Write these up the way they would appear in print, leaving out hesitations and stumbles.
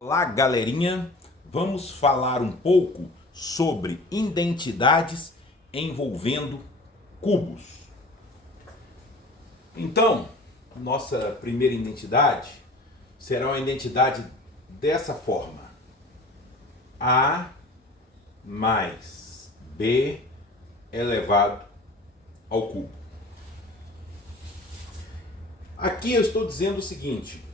Olá, galerinha! Vamos falar um pouco sobre identidades envolvendo cubos. Então, nossa primeira identidade será uma identidade dessa forma: A mais B elevado ao cubo. Aqui eu estou dizendo o seguinte: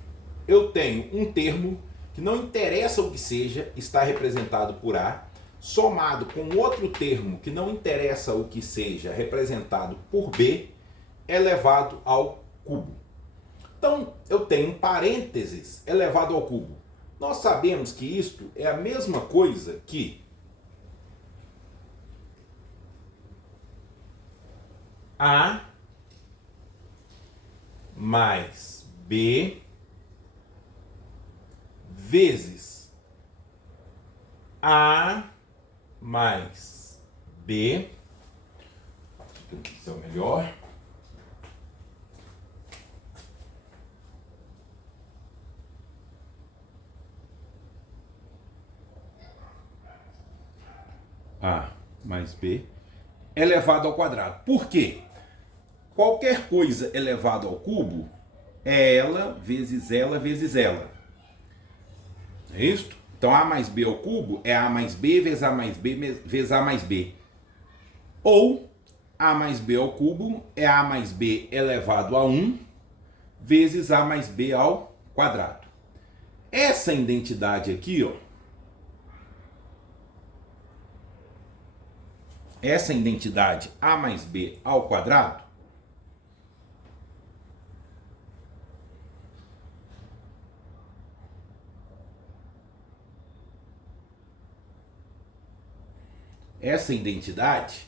eu tenho um termo que não interessa o que seja, está representado por A, somado com outro termo que não interessa o que seja, representado por B, elevado ao cubo. Então, eu tenho um parênteses elevado ao cubo. Nós sabemos que isto é a mesma coisa que A mais B vezes A mais B, isso é o melhor, A mais B elevado ao quadrado. Por quê? Qualquer coisa elevado ao cubo é ela vezes ela. É isso? Então A mais B ao cubo é A mais B vezes A mais B vezes A mais B. Ou A mais B ao cubo é A mais B elevado a 1 vezes A mais B ao quadrado. Essa identidade aqui, ó, essa identidade A mais B ao quadrado, essa identidade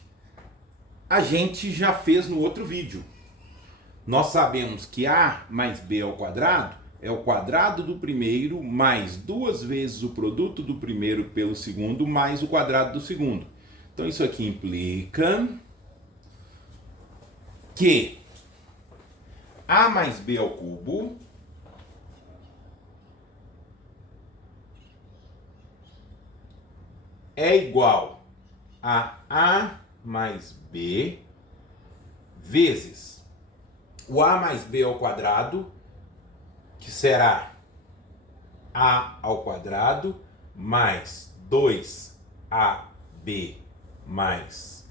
a gente já fez no outro vídeo. Nós sabemos que A mais B ao quadrado é o quadrado do primeiro mais duas vezes o produto do primeiro pelo segundo mais o quadrado do segundo. Então isso aqui implica que A mais B ao cubo é igual a A mais B vezes o A mais B ao quadrado, que será A ao quadrado mais 2AB mais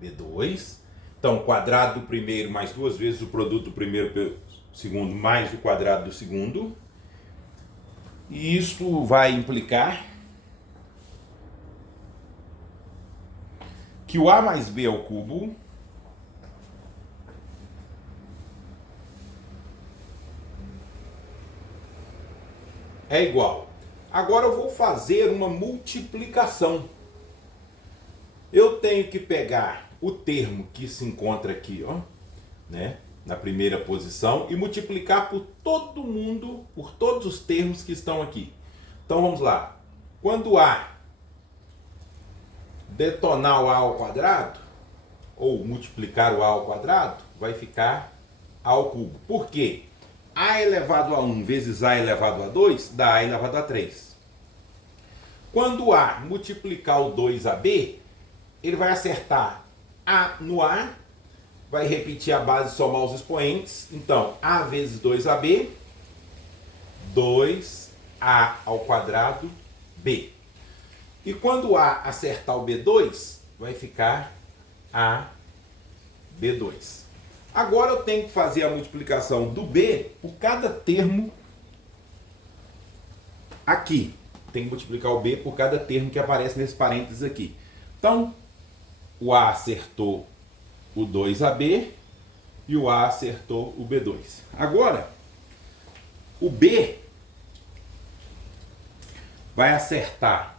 B2. Então, quadrado do primeiro mais duas vezes o produto do primeiro pelo segundo mais o quadrado do segundo. E isso vai implicar que o A mais B ao cubo é igual. Agora eu vou fazer uma multiplicação. Eu tenho que pegar o termo que se encontra aqui, ó, né, na primeira posição, e multiplicar por todo mundo, por todos os termos que estão aqui. Então vamos lá. Quando A detonar o A ao quadrado, ou multiplicar o A ao quadrado, vai ficar A ao cubo. Por quê? A elevado a 1 vezes A elevado a 2 dá A elevado a 3. Quando A multiplicar o 2AB, ele vai acertar A no A, vai repetir a base e somar os expoentes. Então, A vezes 2AB, 2A ao quadrado, B. E quando A acertar o B2, vai ficar A, B2. Agora eu tenho que fazer a multiplicação do B por cada termo aqui. Tem que multiplicar o B por cada termo que aparece nesse parênteses aqui. Então, o A acertou o 2AB e o A acertou o B2. Agora, o B vai acertar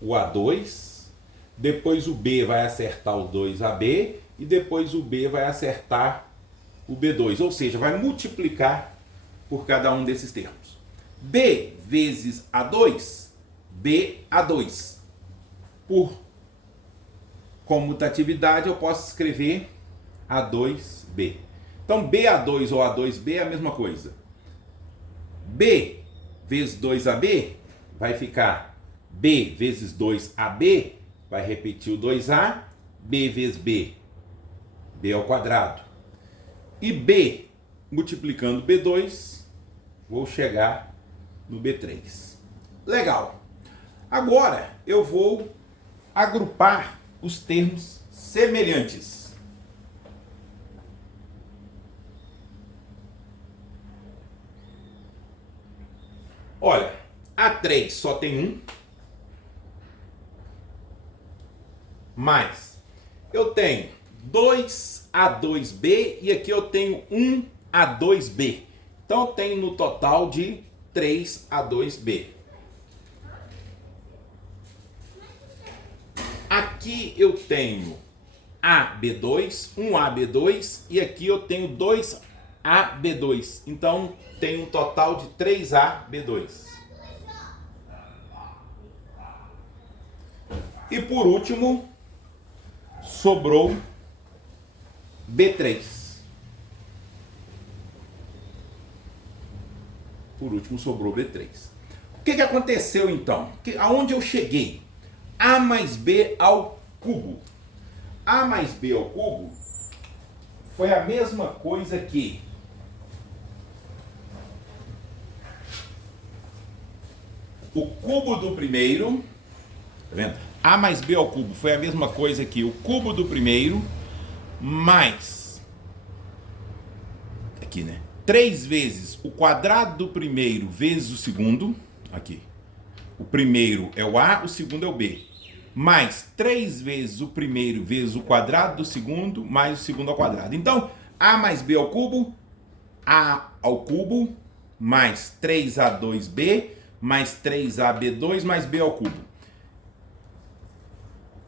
o A2, depois o B vai acertar o 2AB e depois o B vai acertar o B2, ou seja, vai multiplicar por cada um desses termos. B vezes A2, BA2. Por comutatividade eu posso escrever A2B. Então BA2 ou A2B é a mesma coisa. B vezes 2AB, vai ficar B vezes 2AB, vai repetir o 2A, B vezes B, B ao quadrado. E B, multiplicando B2, vou chegar no B3. Legal. Agora eu vou agrupar os termos semelhantes. Olha, A3 só tem um, mas eu tenho 2A2B e aqui eu tenho 1A2B. Então eu tenho no total de 3A2B. Aqui eu tenho AB2, 1AB2 e aqui eu tenho 2AB2. Então tem um total de 3AB2. E por último, sobrou B3. Por último, sobrou B3. O que aconteceu então? Aonde eu cheguei? A mais B ao cubo. A mais B ao cubo foi a mesma coisa que o cubo do primeiro, tá vendo? A mais B ao cubo foi a mesma coisa que o cubo do primeiro mais, aqui, né? 3 vezes o quadrado do primeiro vezes o segundo, aqui. O primeiro é o A, o segundo é o B. Mais 3 vezes o primeiro vezes o quadrado do segundo, mais o segundo ao quadrado. Então, A mais B ao cubo, A ao cubo, mais 3A2B, mais 3AB2, mais B ao cubo.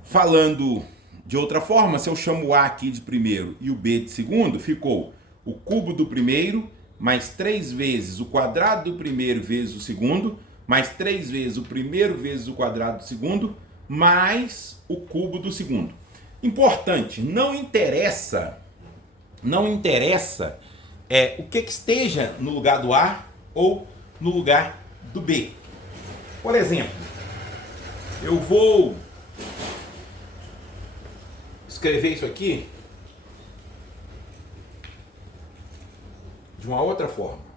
Falando de outra forma, se eu chamo o A aqui de primeiro e o B de segundo, ficou o cubo do primeiro, mais 3 vezes o quadrado do primeiro vezes o segundo, mais 3 vezes o primeiro vezes o quadrado do segundo, mais o cubo do segundo. Importante, não interessa o que esteja no lugar do A ou no lugar do B. Por exemplo, eu vou escrever isso aqui de uma outra forma.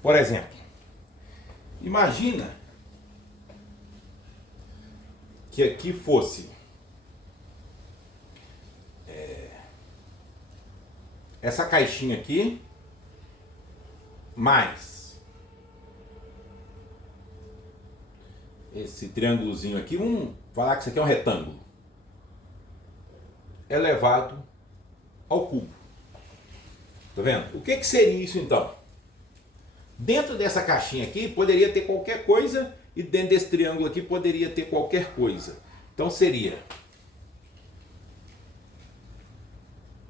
Por exemplo, imagina que aqui fosse essa caixinha aqui, mais esse triângulozinho aqui, vamos falar que isso aqui é um retângulo, elevado ao cubo. Tá vendo? O que seria isso então? Dentro dessa caixinha aqui poderia ter qualquer coisa e dentro desse triângulo aqui poderia ter qualquer coisa. Então seria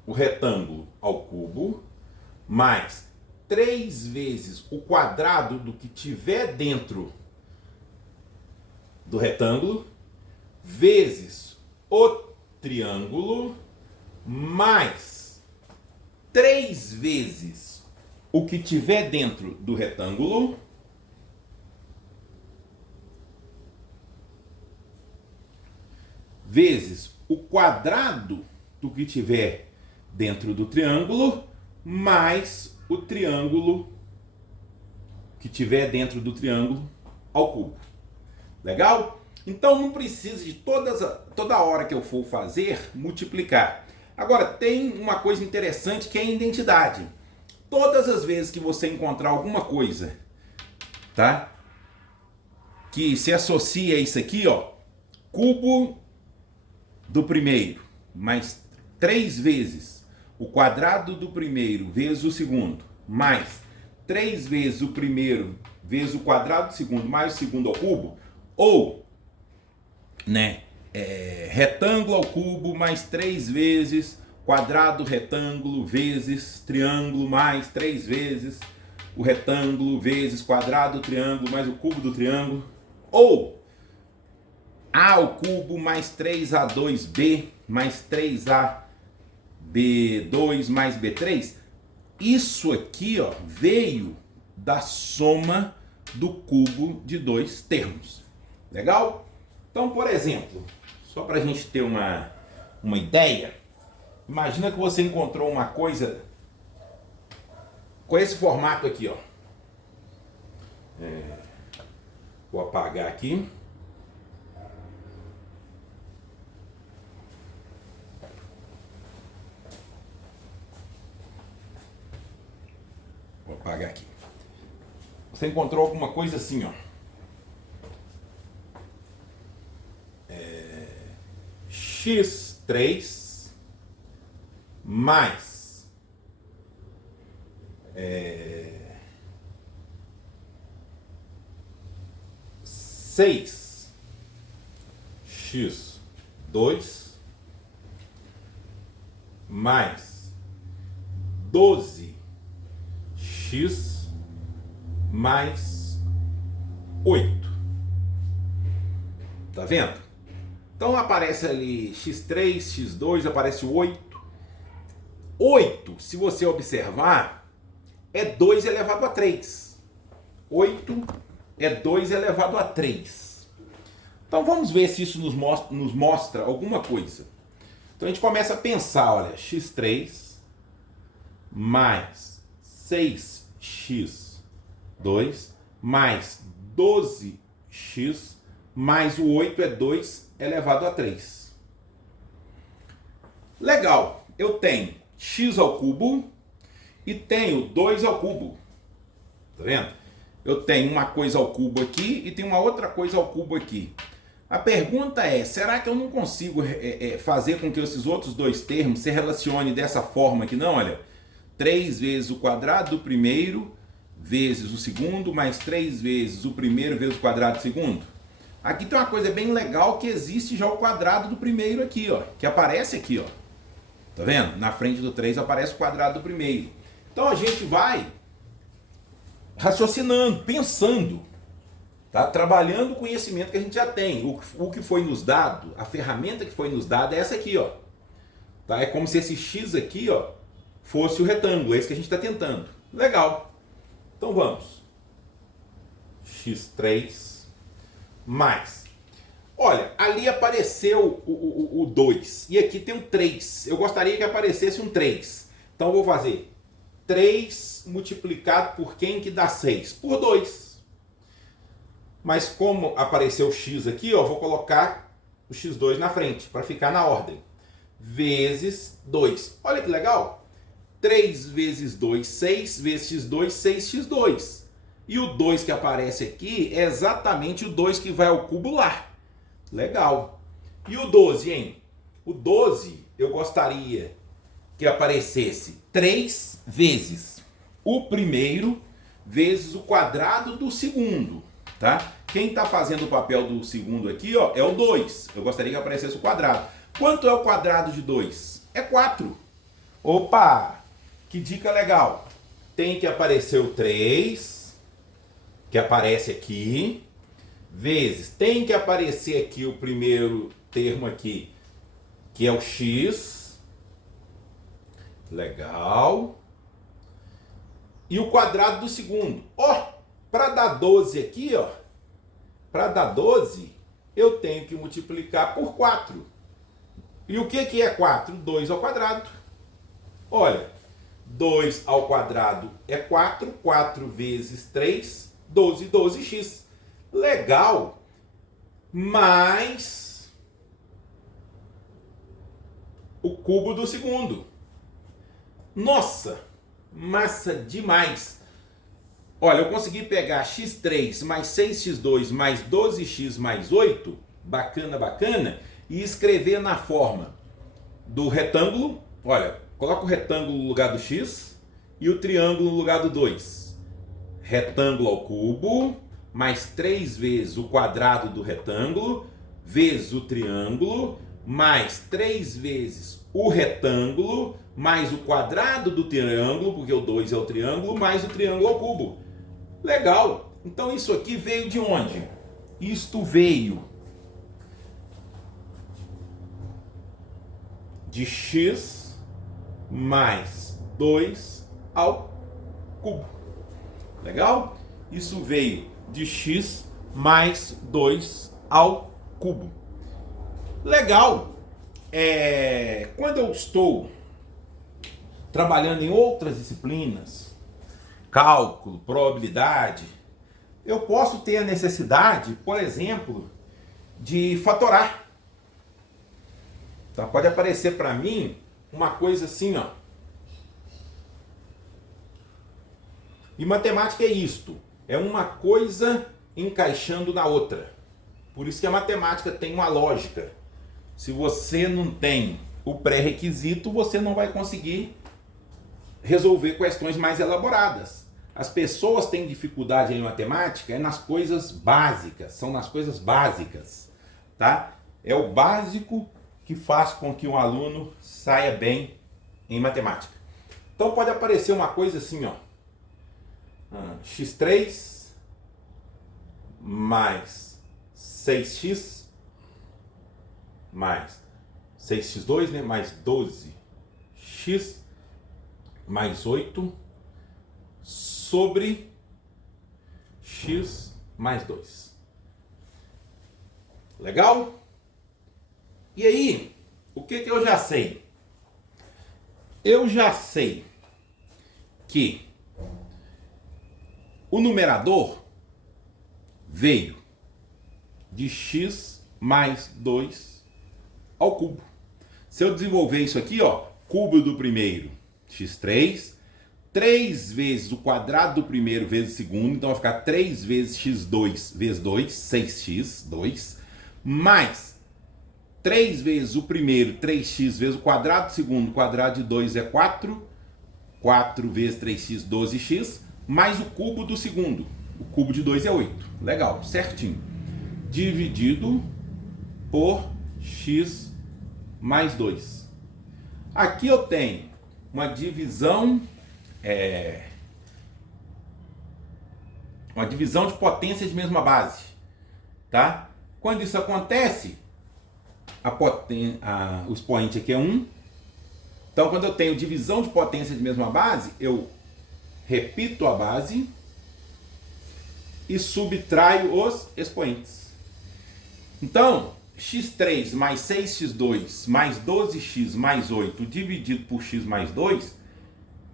o retângulo ao cubo mais 3 vezes o quadrado do que tiver dentro do retângulo vezes o triângulo mais 3 vezes o que tiver dentro do retângulo vezes o quadrado do que tiver dentro do triângulo mais o triângulo que tiver dentro do triângulo ao cubo. Legal? Então não precisa de toda hora que eu for fazer multiplicar. Agora tem uma coisa interessante que é a identidade. Todas as vezes que você encontrar alguma coisa, tá? Que se associa a isso aqui, ó, cubo do primeiro mais 3 vezes o quadrado do primeiro vezes o segundo, mais 3 vezes o primeiro vezes o quadrado do segundo, mais o segundo ao cubo, ou, né, retângulo ao cubo mais 3 vezes quadrado, retângulo, vezes triângulo, mais 3 vezes o retângulo, vezes quadrado, triângulo, mais o cubo do triângulo. Ou A ao cubo mais 3A2B mais 3AB2 mais B3. Isso aqui, ó, veio da soma do cubo de dois termos. Legal? Então, por exemplo, só para a gente ter uma ideia, imagina que você encontrou uma coisa com esse formato aqui, ó. Vou apagar aqui. Vou apagar aqui. Você encontrou alguma coisa assim, ó. X3 mais 6x2 mais 12x mais 8. Tá vendo? Então aparece ali x3, x2, aparece 8. 8, se você observar, é 2 elevado a 3. 8 é 2 elevado a 3. Então vamos ver se isso nos mostra alguma coisa. Então a gente começa a pensar, olha, x3 mais 6x2 mais 12x mais o 8 é 2 elevado a 3. Legal, eu tenho x ao cubo e tenho 2 ao cubo. Tá vendo? Eu tenho uma coisa ao cubo aqui e tenho uma outra coisa ao cubo aqui. A pergunta é, será que eu não consigo fazer com que esses outros dois termos se relacionem dessa forma aqui? Não, olha, 3 vezes o quadrado do primeiro vezes o segundo, mais 3 vezes o primeiro vezes o quadrado do segundo. Aqui tem uma coisa bem legal, que existe já o quadrado do primeiro aqui, ó, que aparece aqui, ó. Tá vendo? Na frente do 3 aparece o quadrado do primeiro. Então a gente vai raciocinando, pensando, tá? Trabalhando o conhecimento que a gente já tem. O que foi nos dado, a ferramenta que foi nos dada é essa aqui, ó. Tá? É como se esse x aqui, ó, fosse o retângulo, é isso que a gente está tentando. Legal. Então vamos. x3 mais. Olha, ali apareceu o 2 e aqui tem um 3. Eu gostaria que aparecesse um 3. Então eu vou fazer 3 multiplicado por quem que dá 6? Por 2. Mas como apareceu o x aqui, ó, vou colocar o x2 na frente para ficar na ordem. Vezes 2. Olha que legal. 3 vezes 2, 6 vezes x2, 6x2. E o 2 que aparece aqui é exatamente o 2 que vai ao cubo lá. Legal. E o 12, hein? O 12 eu gostaria que aparecesse 3 vezes o primeiro vezes o quadrado do segundo, tá? Quem está fazendo o papel do segundo aqui, ó, é o 2. Eu gostaria que aparecesse o quadrado. Quanto é o quadrado de 2? É 4. Opa! Que dica legal. Tem que aparecer o 3, que aparece aqui, vezes, tem que aparecer aqui o primeiro termo aqui, que é o x. Legal. E o quadrado do segundo. Ó, para dar 12 aqui, ó, para dar 12, eu tenho que multiplicar por 4. E o que é 4? 2 ao quadrado. Olha, 2 ao quadrado é 4, 4 vezes 3, 12, 12x. Legal. Mais o cubo do segundo. Nossa, massa demais. Olha, eu consegui pegar x3 mais 6x2 mais 12x mais 8, bacana, bacana, e escrever na forma do retângulo. Olha, coloca o retângulo no lugar do x e o triângulo no lugar do 2. Retângulo ao cubo, mais 3 vezes o quadrado do retângulo, vezes o triângulo, mais 3 vezes o retângulo mais o quadrado do triângulo, porque o 2 é o triângulo, mais o triângulo ao cubo. Legal! Então isso aqui veio de onde? Isto veio de x mais 2 ao cubo. Legal? Isso veio de x mais 2 ao cubo. Legal! Quando eu estou trabalhando em outras disciplinas, cálculo, probabilidade, eu posso ter a necessidade, por exemplo, de fatorar. Tá? Pode aparecer para mim uma coisa assim, ó. E matemática é isto, é uma coisa encaixando na outra. Por isso que a matemática tem uma lógica. Se você não tem o pré-requisito, você não vai conseguir resolver questões mais elaboradas. As pessoas têm dificuldade em matemática nas coisas básicas, são nas coisas básicas, tá? É o básico que faz com que um aluno saia bem em matemática. Então pode aparecer uma coisa assim, ó. x3 mais 6x mais 6x2, né? Mais 12x mais 8 sobre x mais 2. Legal? E aí, o que eu já sei? Eu já sei que o numerador veio de x mais 2 ao cubo. Se eu desenvolver isso aqui, ó, cubo do primeiro, x3, 3 vezes o quadrado do primeiro vezes o segundo, então vai ficar 3 vezes x2 vezes 2, 6x, 2, mais 3 vezes o primeiro, 3x vezes o quadrado do segundo, quadrado de 2 é 4, 4 vezes 3x, 12x, mais o cubo do segundo, o cubo de 2 é 8, legal, certinho, dividido por x mais 2. Aqui eu tenho uma divisão de potência de mesma base, tá? Quando isso acontece, o expoente aqui é 1. Então, quando eu tenho divisão de potência de mesma base, eu repito a base e subtraio os expoentes. Então, x3 mais 6x2 mais 12x mais 8 dividido por x mais 2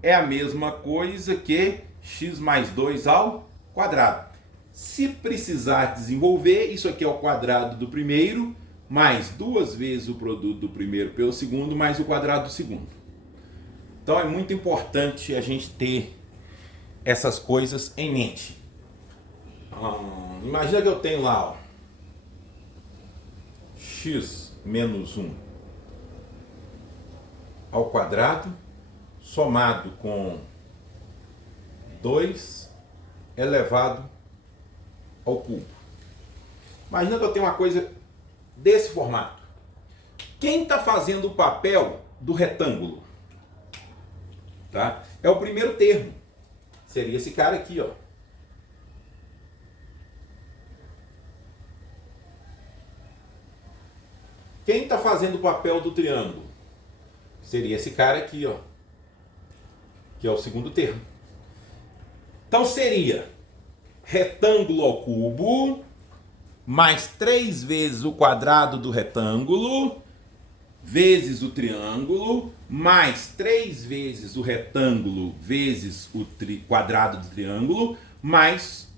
é a mesma coisa que x mais 2 ao quadrado. Se precisar desenvolver, isso aqui é o quadrado do primeiro, mais 2 vezes o produto do primeiro pelo segundo, mais o quadrado do segundo. Então é muito importante a gente ter essas coisas em mente. Imagina que eu tenho lá, ó, x menos 1 ao quadrado, somado com 2 elevado ao cubo. Imagina que eu tenho uma coisa desse formato. Quem está fazendo o papel do retângulo? Tá? É o primeiro termo. Seria esse cara aqui, ó. Quem está fazendo o papel do triângulo? Seria esse cara aqui, ó. Que é o segundo termo. Então seria retângulo ao cubo, mais 3 vezes o quadrado do retângulo, vezes o triângulo, mais 3 vezes o retângulo, vezes o quadrado do triângulo, mais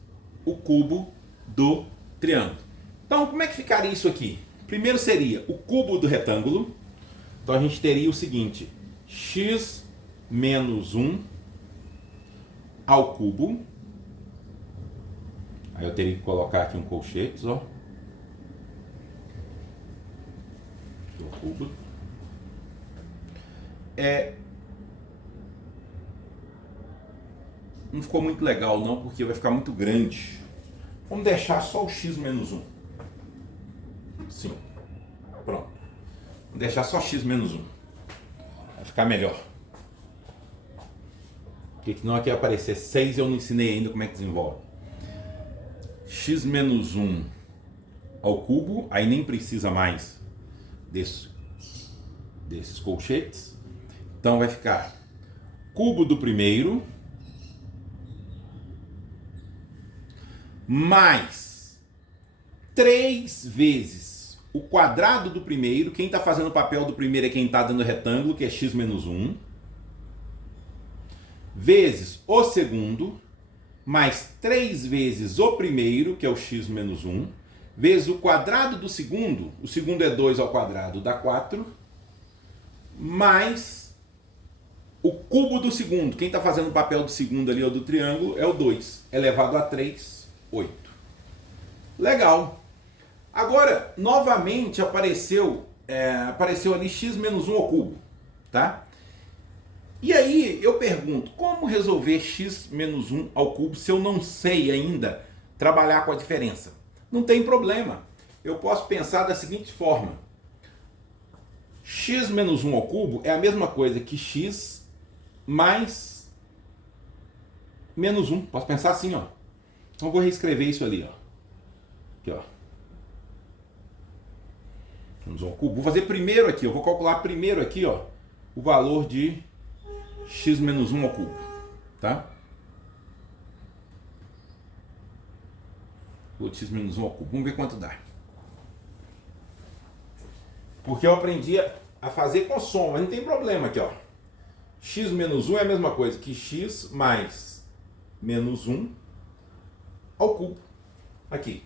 o cubo do triângulo. Então, como é que ficaria isso aqui? Primeiro seria o cubo do retângulo. Então, a gente teria o seguinte, x menos 1 ao cubo. Aí eu teria que colocar aqui um colchetes, ó. O cubo. Não ficou muito legal não, porque vai ficar muito grande. Vamos deixar só o x menos 1. Sim. Pronto. Vamos deixar só x menos 1. Vai ficar melhor. Porque senão aqui vai aparecer 6 e eu não ensinei ainda como é que desenvolve. X menos 1 ao cubo, aí nem precisa mais desses colchetes. Então vai ficar cubo do primeiro mais 3 vezes o quadrado do primeiro. Quem está fazendo o papel do primeiro é quem está dando retângulo, que é x menos 1, vezes o segundo, mais 3 vezes o primeiro, que é o x menos 1, vezes o quadrado do segundo, o segundo é 2 ao quadrado, dá 4, mais o cubo do segundo. Quem está fazendo o papel do segundo ali, ou do triângulo, é o 2, elevado a 3, 8. Legal. Agora, novamente, apareceu ali x menos 1 ao cubo, tá? E aí, eu pergunto, como resolver x menos 1 ao cubo se eu não sei ainda trabalhar com a diferença? Não tem problema. Eu posso pensar da seguinte forma. X menos 1 ao cubo é a mesma coisa que x mais menos 1. Posso pensar assim, ó. Então eu vou reescrever isso ali, ó. Aqui, ó. Menos 1 ao cubo. Vou fazer primeiro aqui, eu vou calcular primeiro aqui, ó, o valor de x menos 1 ao cubo, tá? O x menos 1 ao cubo. Vamos ver quanto dá. Porque eu aprendi a fazer com soma, mas não tem problema aqui, ó. X menos 1 é a mesma coisa que x mais menos 1 ao cubo. Aqui.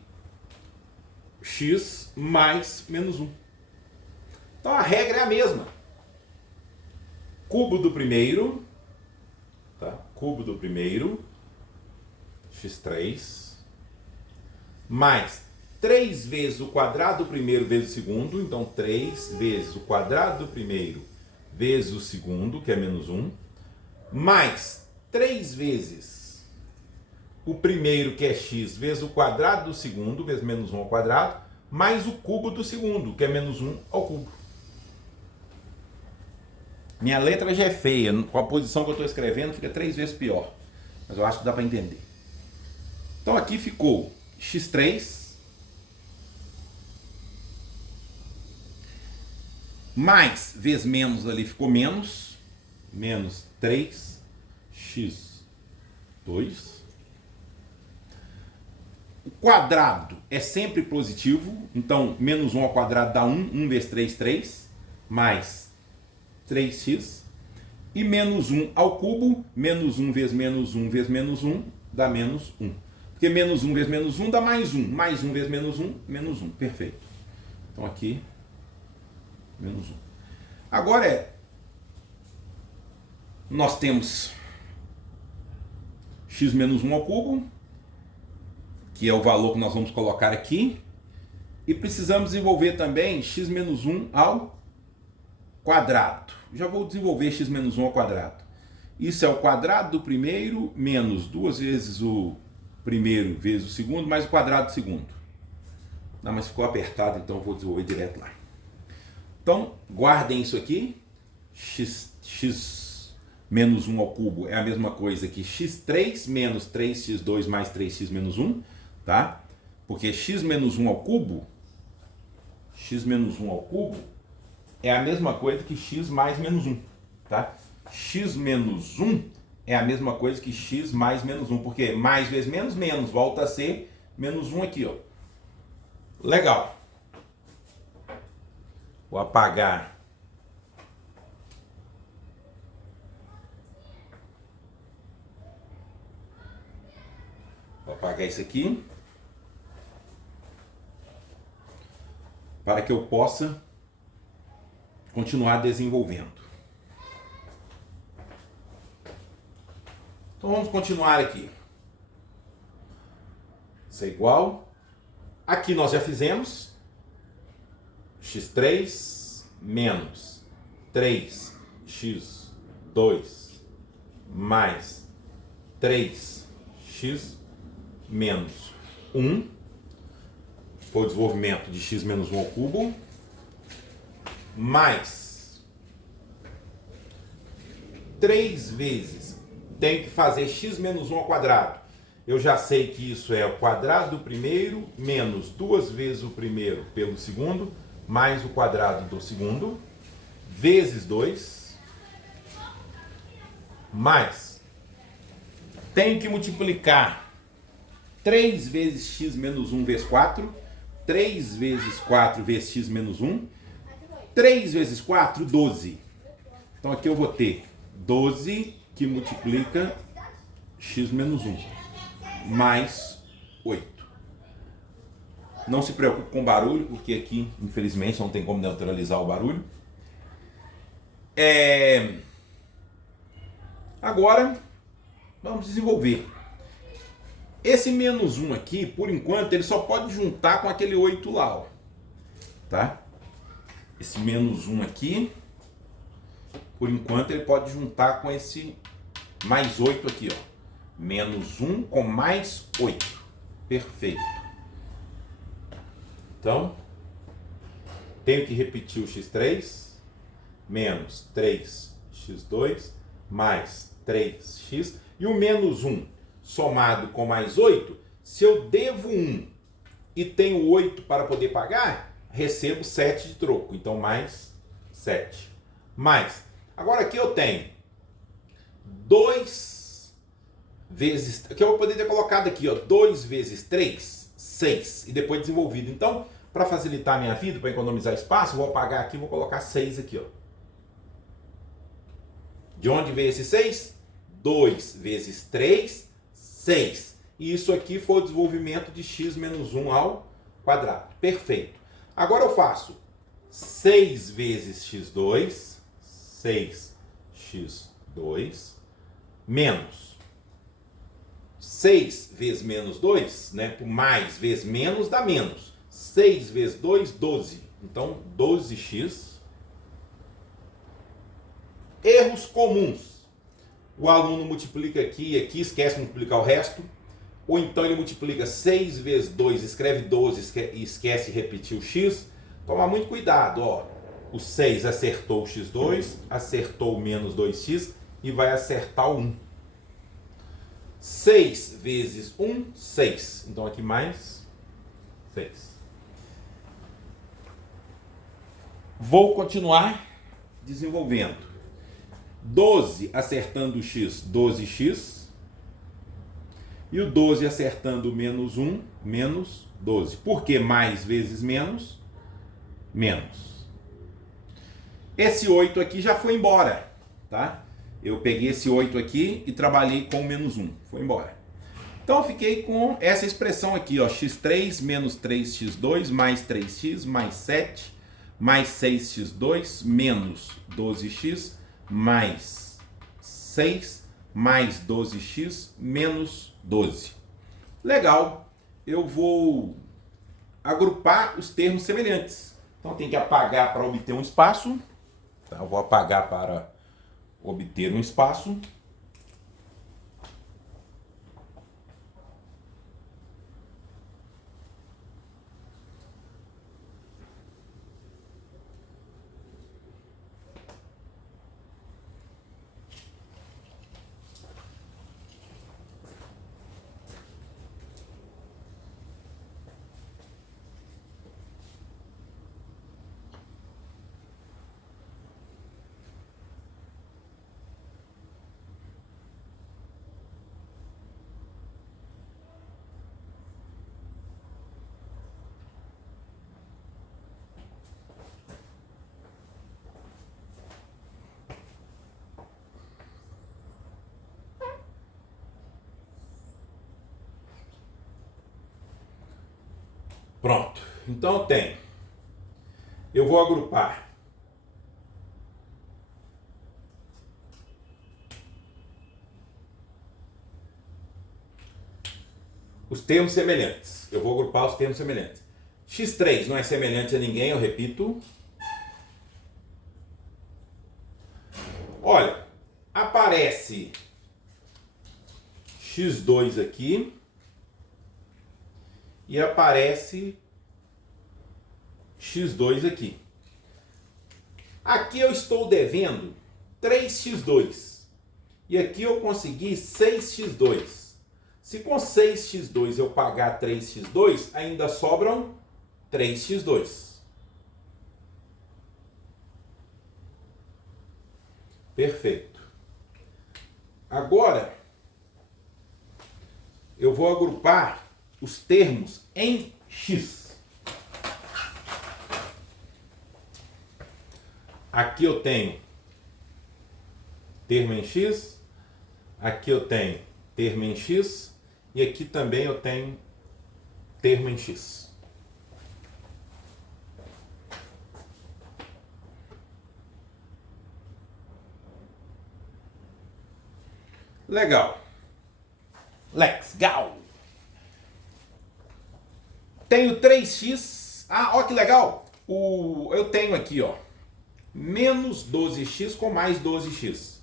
X mais menos 1. Então a regra é a mesma. Cubo do primeiro, tá? Cubo do primeiro, x3, mais 3 vezes o quadrado do primeiro vezes o segundo, então 3 vezes o quadrado do primeiro vezes o segundo, que é menos 1, mais 3 vezes o primeiro, que é x, vezes o quadrado do segundo, vezes menos 1 ao quadrado, mais o cubo do segundo, que é menos 1 ao cubo. Minha letra já é feia, com a posição que eu estou escrevendo fica 3 vezes pior. Mas eu acho que dá para entender. Então aqui ficou x3 mais vezes menos ali ficou menos 3x2. O quadrado é sempre positivo, então menos 1 ao quadrado dá 1, 1 vezes 3, 3, mais 3x, e menos 1 ao cubo, menos 1 vezes menos 1 vezes menos 1, dá menos 1. Porque menos 1 vezes menos 1 dá mais 1. Mais 1 vezes menos 1, menos 1. Perfeito. Então aqui, menos 1. Agora nós temos x menos 1 ao cubo, que é o valor que nós vamos colocar aqui, e precisamos desenvolver também x menos 1 ao quadrado. Já vou desenvolver x menos 1 ao quadrado. Isso é o quadrado do primeiro menos 2 vezes o primeiro vezes o segundo, mais o quadrado do segundo. Não, mas ficou apertado, então eu vou desenvolver direto lá. Então, guardem isso aqui. X menos 1 ao cubo é a mesma coisa que x3 menos 3x2 mais 3x menos 1, tá? Porque x menos 1 ao cubo é a mesma coisa que x mais menos 1, tá? X menos 1 é a mesma coisa que x mais menos 1, porque mais vezes menos, menos, volta a ser menos 1 aqui, ó. Legal. Vou apagar isso aqui para que eu possa continuar desenvolvendo. Então vamos continuar aqui. Isso é igual. Aqui nós já fizemos x3 menos 3x2 mais 3x menos 1. Foi o desenvolvimento de x menos 1 ao cubo. Mais 3 vezes, tenho que fazer x menos 1 ao quadrado. Eu já sei que isso é o quadrado do primeiro menos 2 vezes o primeiro pelo segundo, mais o quadrado do segundo, vezes 2, mais, tenho que multiplicar 3 vezes x menos 1 vezes 4, 3 vezes 4 vezes x menos 1, 3 vezes 4, 12. Então aqui eu vou ter 12 que multiplica x menos 1, mais 8. Não se preocupe com o barulho, porque aqui, infelizmente, não tem como neutralizar o barulho. Agora, vamos desenvolver. Esse menos 1 aqui, por enquanto, ele só pode juntar com aquele 8 lá, ó. Tá? Esse menos 1 aqui, por enquanto, ele pode juntar com esse mais 8 aqui, ó. Menos 1 com mais 8. Perfeito. Então, tenho que repetir o x3, menos 3x2, mais 3x. E o menos 1 somado com mais 8, se eu devo 1 e tenho 8 para poder pagar, recebo 7 de troco. Então, mais 7. Mais. Agora aqui eu tenho 2 vezes... que eu vou poder ter colocado aqui, ó, 2 vezes 3, 6. E depois desenvolvido. Então, para facilitar a minha vida, para economizar espaço, vou apagar aqui e vou colocar 6 aqui, ó. De onde veio esse 6? 2 vezes 3, 6. E isso aqui foi o desenvolvimento de x menos 1 ao quadrado. Perfeito. Agora eu faço 6 vezes x2, 6x2, menos 6 vezes menos 2, né? Mais vezes menos dá menos. 6 vezes 2, 12. Então, 12x. Erros comuns. O aluno multiplica aqui e aqui, esquece de multiplicar o resto. Ou então ele multiplica 6 vezes 2, escreve 12 e esquece de repetir o x. Toma muito cuidado, ó. O 6 acertou o x2, acertou o menos 2x e vai acertar o 1. 6 vezes 1, 6. Então aqui mais 6. Vou continuar desenvolvendo. 12 acertando o x, 12x. E o 12 acertando o menos 1, menos 12. Por que mais vezes menos? Menos. Esse 8 aqui já foi embora, tá? Eu peguei esse 8 aqui e trabalhei com o menos 1. Foi embora. Então eu fiquei com essa expressão aqui, ó. x3 menos 3x2 mais 3x mais 7 mais 6x2 menos 12x mais 6 mais 12x menos 12. Legal. Eu vou agrupar os termos semelhantes. Então tem que apagar para obter um espaço. Tá? Eu vou apagar para obter um espaço. Pronto. Então eu tenho. Eu vou agrupar os termos semelhantes. Eu vou agrupar os termos semelhantes. x3 não é semelhante a ninguém, eu repito. Olha, aparece x2 aqui e aparece x2 aqui. Aqui eu estou devendo 3x2. E aqui eu consegui 6x2. Se com 6x2 eu pagar 3x2, ainda sobram 3x2. Perfeito. Agora, eu vou agrupar os termos em x. Aqui eu tenho termo em x, aqui eu tenho termo em x, e aqui também eu tenho termo em x. Legal. Let's go. Tenho 3x. Ah, ó que legal. Eu tenho aqui, ó, menos 12x com mais 12x.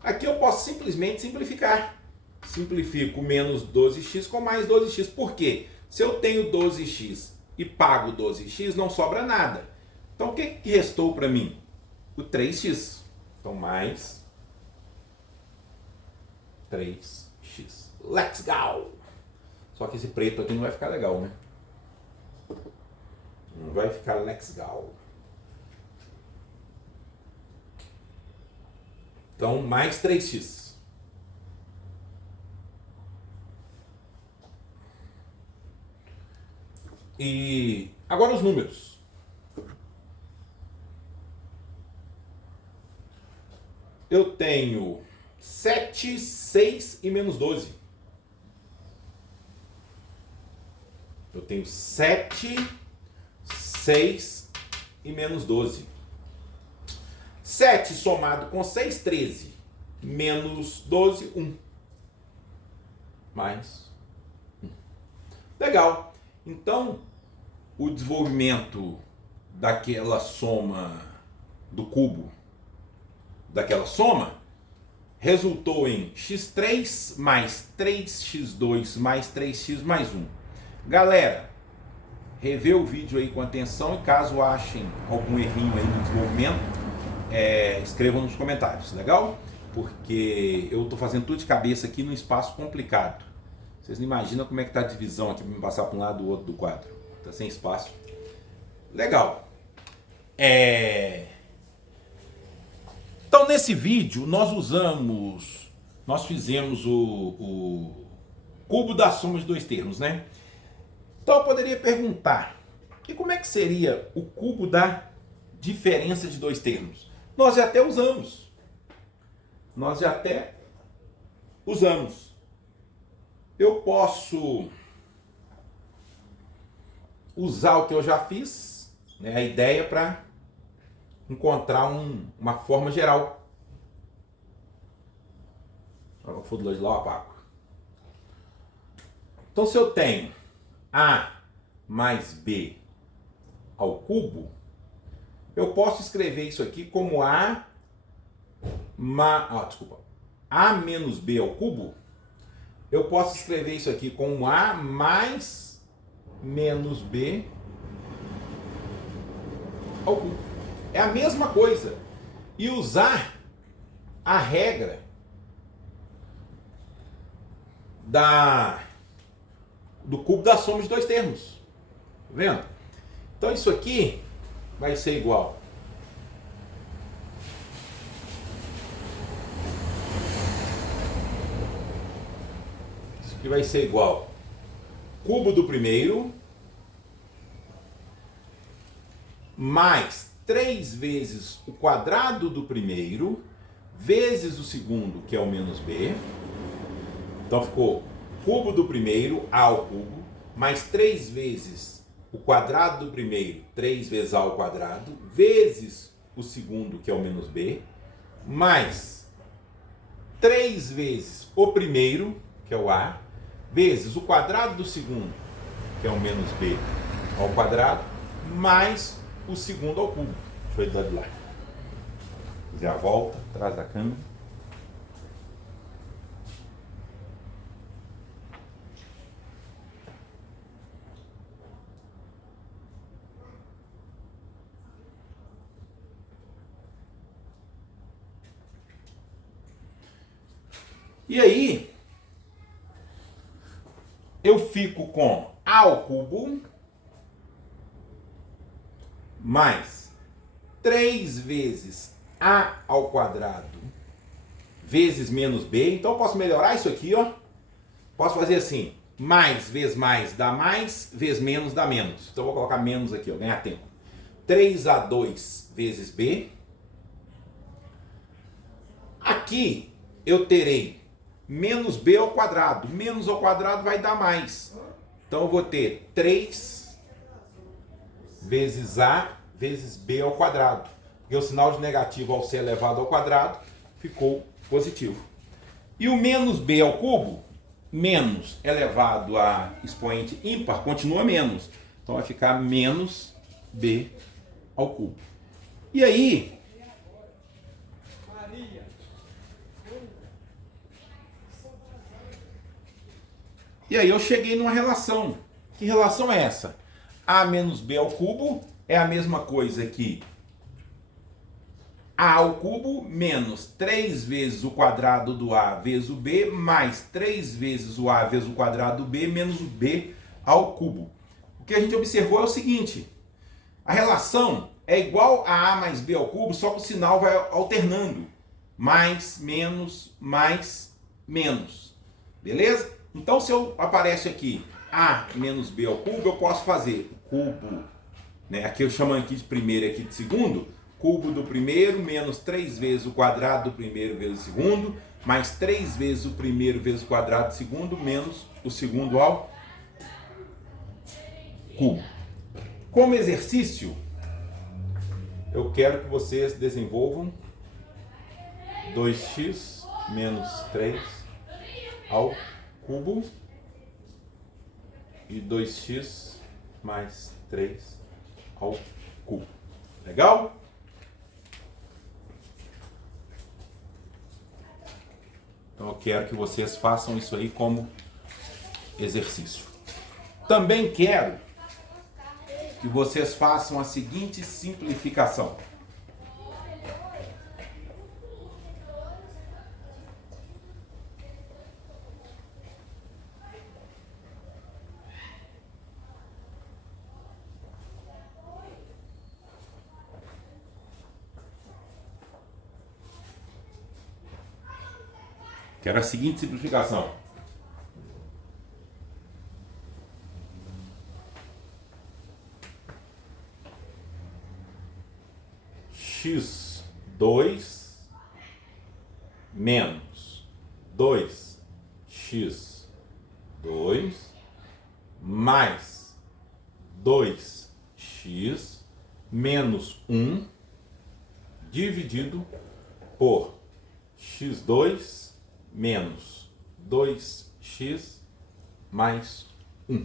Aqui eu posso simplesmente simplificar. Simplifico menos 12x com mais 12x. Por quê? Se eu tenho 12x e pago 12x, não sobra nada. Então o que restou para mim? O 3x. Então mais 3x. Let's go! Só que esse preto aqui não vai ficar legal, né? Não vai ficar let's go. Então, mais 3x. E agora os números. Eu tenho 7, 6 e menos 12. Eu tenho 7, 6 e menos 12. 7 somado com 6, 13. Menos 12, 1. Mais 1. Legal. Então, o desenvolvimento daquela soma do cubo, daquela soma, resultou em x3 mais 3x2 mais 3x mais 1. Galera, revê o vídeo aí com atenção e caso achem algum errinho aí no desenvolvimento, escrevam nos comentários, legal? Porque eu estou fazendo tudo de cabeça aqui num espaço complicado. Vocês não imaginam como é que está a divisão aqui para me passar para um lado do outro do quadro. Está sem espaço. Legal. Então nesse vídeo nós fizemos o cubo da soma de dois termos, né? Então eu poderia perguntar, e como é que seria o cubo da diferença de dois termos? Nós já até usamos. Eu posso usar o que eu já fiz, né, a ideia para encontrar uma forma geral. Se eu for do lado de lá, eu apago. Então, se eu tenho A mais B ao cubo, eu posso escrever isso aqui como A menos B ao cubo. Eu posso escrever isso aqui como A mais menos B ao cubo. É a mesma coisa. E usar a regra do cubo da soma de dois termos. Tá vendo? Então isso aqui vai ser igual cubo do primeiro mais 3 vezes o quadrado do primeiro vezes o segundo, que é o menos b. Então ficou cubo do primeiro, a ao cubo, mais 3 vezes o quadrado do primeiro, 3 vezes a ao quadrado, vezes o segundo, que é o menos b, mais 3 vezes o primeiro, que é o a, vezes o quadrado do segundo, que é o menos b ao quadrado, mais o segundo ao cubo. Deixa eu ir do lado de lá. Fazer a volta, atrás da câmera. E aí, eu fico com a ao cubo mais 3 vezes a ao quadrado vezes menos b. Então eu posso melhorar isso aqui, ó. Posso fazer assim, mais vezes mais dá mais, vezes menos dá menos. Então eu vou colocar menos aqui, ó, ganhar tempo. 3a2 vezes b. Aqui eu terei menos b ao quadrado. Menos ao quadrado vai dar mais. Então eu vou ter 3 vezes a vezes b ao quadrado. Porque o sinal de negativo ao ser elevado ao quadrado ficou positivo. E o menos b ao cubo, menos elevado a expoente ímpar, continua menos. Então vai ficar menos b ao cubo. E aí, eu cheguei numa relação. Que relação é essa? A menos b ao cubo é a mesma coisa que a ao cubo menos 3 vezes o quadrado do a vezes o b mais 3 vezes o a vezes o quadrado do b menos o b ao cubo. O que a gente observou é o seguinte: a relação é igual a mais b ao cubo, só que o sinal vai alternando. Mais, menos, mais, menos. Beleza? Então, se eu aparece aqui a menos b ao cubo, eu posso fazer o cubo, né? Aqui eu chamo aqui de primeiro e aqui de segundo. Cubo do primeiro menos 3 vezes o quadrado do primeiro vezes o segundo, mais 3 vezes o primeiro vezes o quadrado do segundo, menos o segundo ao cubo. Como exercício, eu quero que vocês desenvolvam 2x menos 3 ao cubo e 2x mais 3 ao cubo. Legal? Então eu quero que vocês façam isso aí como exercício. Também quero que vocês façam a seguinte simplificação. Quero a seguinte simplificação. x2 menos 2x2 mais 2x menos 1 dividido por x2 menos 2x mais 1.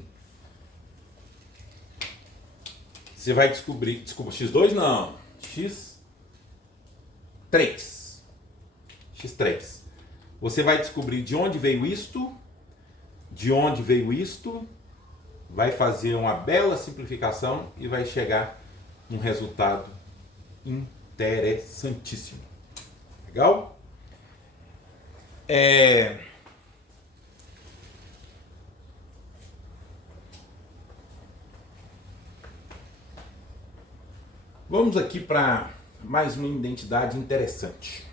Você vai descobrir, desculpa, x2 não, x3. Você vai descobrir de onde veio isto, vai fazer uma bela simplificação e vai chegar num resultado interessantíssimo. Legal? Vamos aqui para mais uma identidade interessante.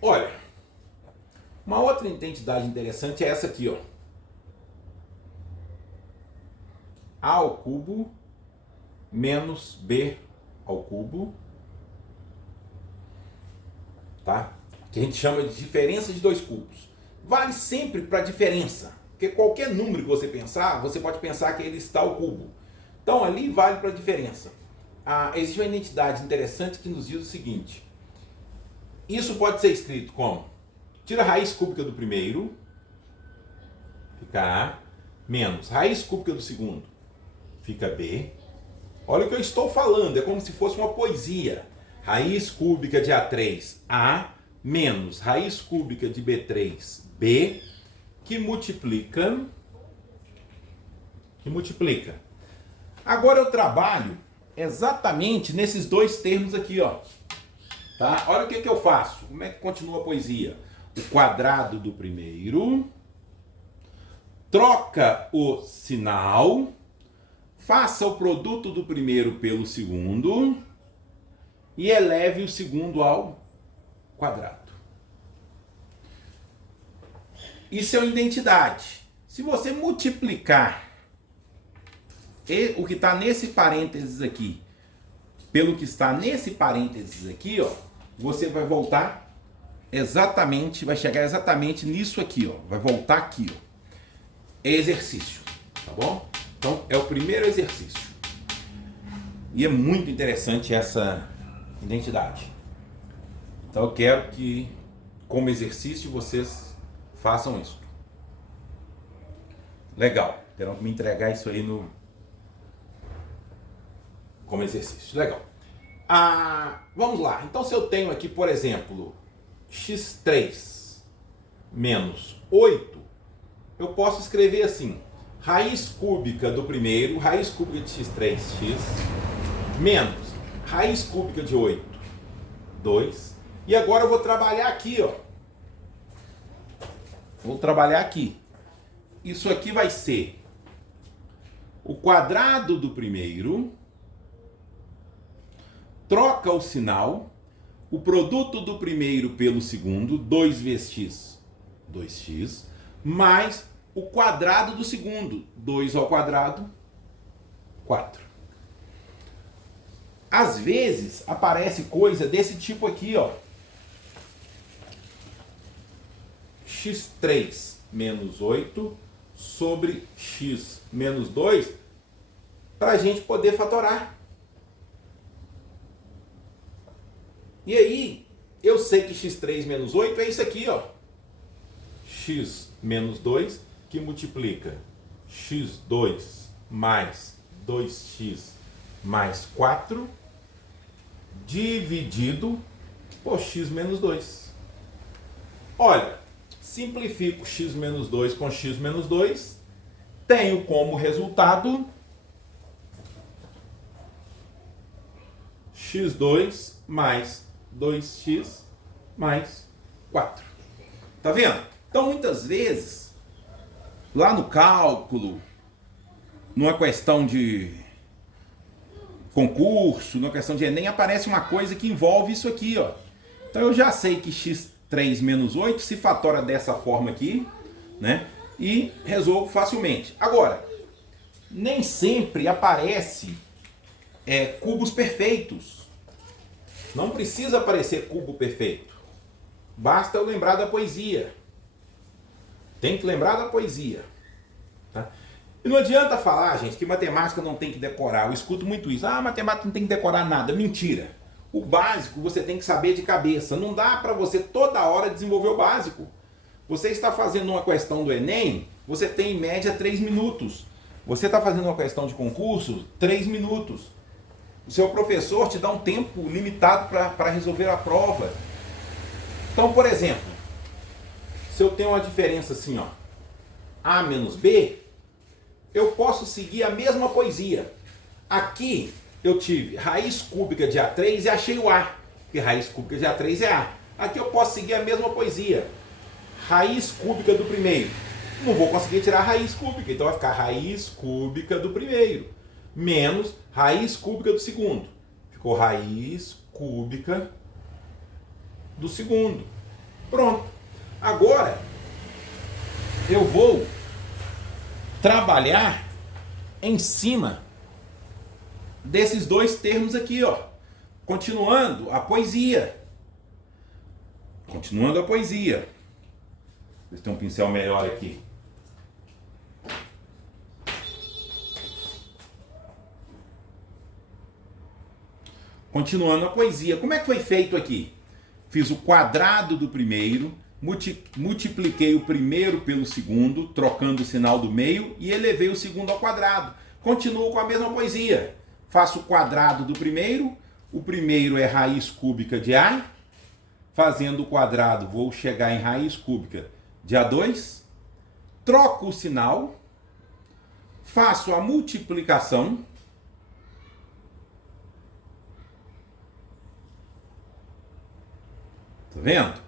Olha, uma outra identidade interessante é essa aqui, ó. A ao cubo menos b ao cubo, tá? Que a gente chama de diferença de dois cubos. Vale sempre para diferença, porque qualquer número que você pensar, você pode pensar que ele está ao cubo. Então ali vale para diferença. Existe uma identidade interessante que nos diz o seguinte: isso pode ser escrito como tira a raiz cúbica do primeiro, fica a, menos raiz cúbica do segundo, fica b. Olha o que eu estou falando, é como se fosse uma poesia. Raiz cúbica de A3, A, menos raiz cúbica de B3, B, que multiplica. Agora eu trabalho exatamente nesses dois termos aqui, ó. Tá? Olha o que eu faço. Como é que continua a poesia? O quadrado do primeiro, troca o sinal, faça o produto do primeiro pelo segundo e eleve o segundo ao quadrado. Isso é uma identidade. Se você multiplicar o que está nesse parênteses aqui pelo que está nesse parênteses aqui, ó, você vai voltar exatamente, vai chegar exatamente nisso aqui, ó, vai voltar aqui, ó. É exercício, tá bom? Então é o primeiro exercício. E é muito interessante essa identidade. Então eu quero que, como exercício, vocês façam isso. Legal. Terão que me entregar isso aí como exercício. Legal. Vamos lá. Então se eu tenho aqui, por exemplo, x3 menos 8, eu posso escrever assim: raiz cúbica do primeiro, raiz cúbica de x3, x, menos raiz cúbica de 8, 2. E agora eu vou trabalhar aqui, ó. Vou trabalhar aqui. Isso aqui vai ser o quadrado do primeiro, troca o sinal, o produto do primeiro pelo segundo, 2 vezes x, 2x, mais o quadrado do segundo, 2 ao quadrado, 4. Às vezes aparece coisa desse tipo aqui, ó. x3 menos 8 sobre x menos 2, para a gente poder fatorar. E aí, eu sei que x3 menos 8 é isso aqui, ó. X menos 2, que multiplica x2 mais 2x mais 4, dividido por x menos 2. Olha, simplifico x menos 2 com x menos 2, tenho como resultado x2 mais 2x mais 4. Tá vendo? Então, muitas vezes, lá no cálculo, numa questão de concurso, numa questão de Enem, aparece uma coisa que envolve isso aqui, ó. Então, eu já sei que x3 menos 8 se fatora dessa forma aqui, né? E resolvo facilmente. Agora, nem sempre aparece cubos perfeitos. Não precisa aparecer cubo perfeito. Basta eu lembrar da poesia. Tem que lembrar da poesia. Tá? E não adianta falar, gente, que matemática não tem que decorar. Eu escuto muito isso. Matemática não tem que decorar nada. Mentira. O básico você tem que saber de cabeça. Não dá para você toda hora desenvolver o básico. Você está fazendo uma questão do Enem, você tem em média 3 minutos. Você está fazendo uma questão de concurso, 3 minutos. O seu professor te dá um tempo limitado para resolver a prova. Então, por exemplo, se eu tenho uma diferença assim, ó, A menos B, eu posso seguir a mesma poesia. Aqui eu tive raiz cúbica de A3 e achei o A, porque raiz cúbica de A3 é A. Aqui eu posso seguir a mesma poesia. Raiz cúbica do primeiro. Não vou conseguir tirar a raiz cúbica, então vai ficar raiz cúbica do primeiro menos raiz cúbica do segundo. Ficou raiz cúbica do segundo. Pronto. Agora, eu vou trabalhar em cima desses dois termos aqui, ó. Continuando a poesia. Continuando a poesia. Ver se tem um pincel melhor aqui. Continuando a poesia. Como é que foi feito aqui? Fiz o quadrado do primeiro, multipliquei o primeiro pelo segundo, trocando o sinal do meio, e elevei o segundo ao quadrado. Continuo com a mesma poesia. Faço o quadrado do primeiro, o primeiro é raiz cúbica de A, fazendo o quadrado vou chegar em raiz cúbica de A2, troco o sinal, faço a multiplicação, vendo?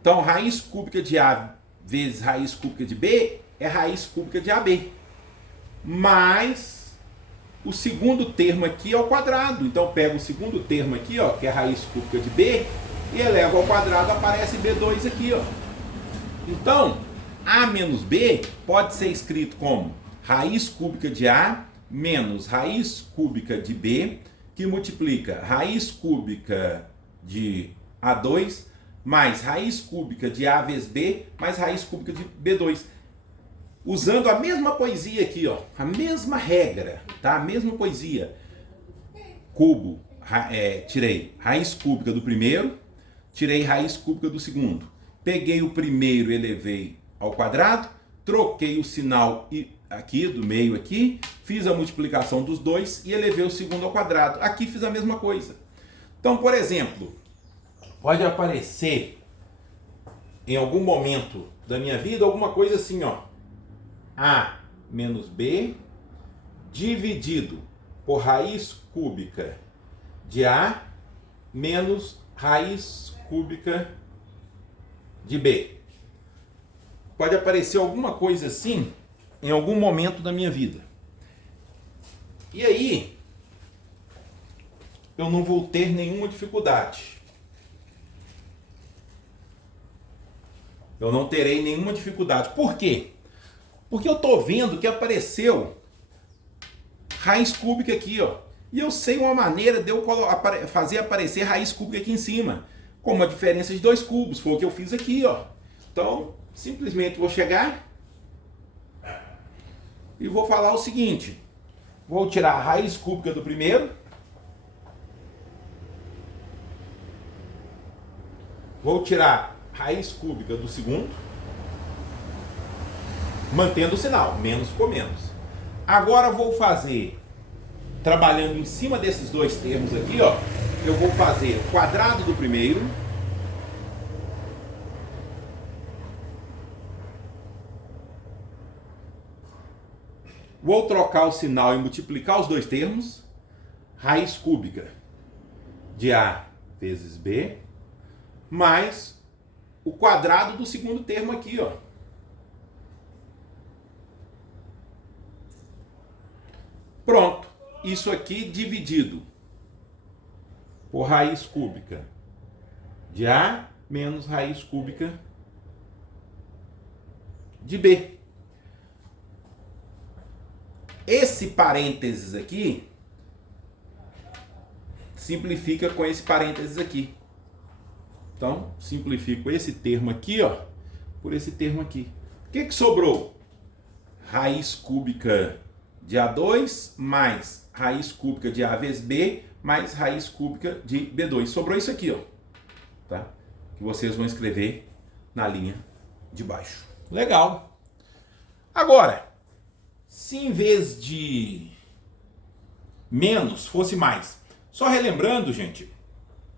Então, raiz cúbica de A vezes raiz cúbica de B é raiz cúbica de AB. Mais o segundo termo aqui ao quadrado. Então, pego o segundo termo aqui, ó, que é raiz cúbica de B, e elevo ao quadrado, aparece B2 aqui, ó. Então, A menos B pode ser escrito como raiz cúbica de A menos raiz cúbica de B, que multiplica raiz cúbica de A2 mais raiz cúbica de A vezes B mais raiz cúbica de B2. Usando a mesma poesia aqui, ó, a mesma regra, tá? A mesma poesia. Cubo, tirei raiz cúbica do primeiro, tirei raiz cúbica do segundo. Peguei o primeiro e elevei ao quadrado, troquei o sinal aqui do meio aqui, fiz a multiplicação dos dois e elevei o segundo ao quadrado. Aqui fiz a mesma coisa. Então, por exemplo, pode aparecer em algum momento da minha vida alguma coisa assim, ó. A menos B dividido por raiz cúbica de A menos raiz cúbica de B. Pode aparecer alguma coisa assim em algum momento da minha vida. E aí, eu não vou ter nenhuma dificuldade. Eu não terei nenhuma dificuldade. Por quê? Porque eu estou vendo que apareceu raiz cúbica aqui, ó. E eu sei uma maneira de eu fazer aparecer raiz cúbica aqui em cima. Com uma diferença de 2 cubos. Foi o que eu fiz aqui, ó. Então, simplesmente vou chegar e vou falar o seguinte. Vou tirar a raiz cúbica do primeiro. Vou tirar raiz cúbica do segundo. Mantendo o sinal, menos ficou menos. Agora vou fazer, trabalhando em cima desses dois termos aqui, ó, eu vou fazer o quadrado do primeiro, vou trocar o sinal e multiplicar os dois termos, raiz cúbica de A vezes B, mais o quadrado do segundo termo aqui, ó. Pronto, isso aqui dividido por raiz cúbica de A menos raiz cúbica de B. Esse parênteses aqui simplifica com esse parênteses aqui. Então, simplifico esse termo aqui, ó, por esse termo aqui. O que sobrou? Raiz cúbica de A2 mais raiz cúbica de A vezes B mais raiz cúbica de B2. Sobrou isso aqui, ó, tá? Que vocês vão escrever na linha de baixo. Legal. Agora, se em vez de menos fosse mais. Só relembrando, gente,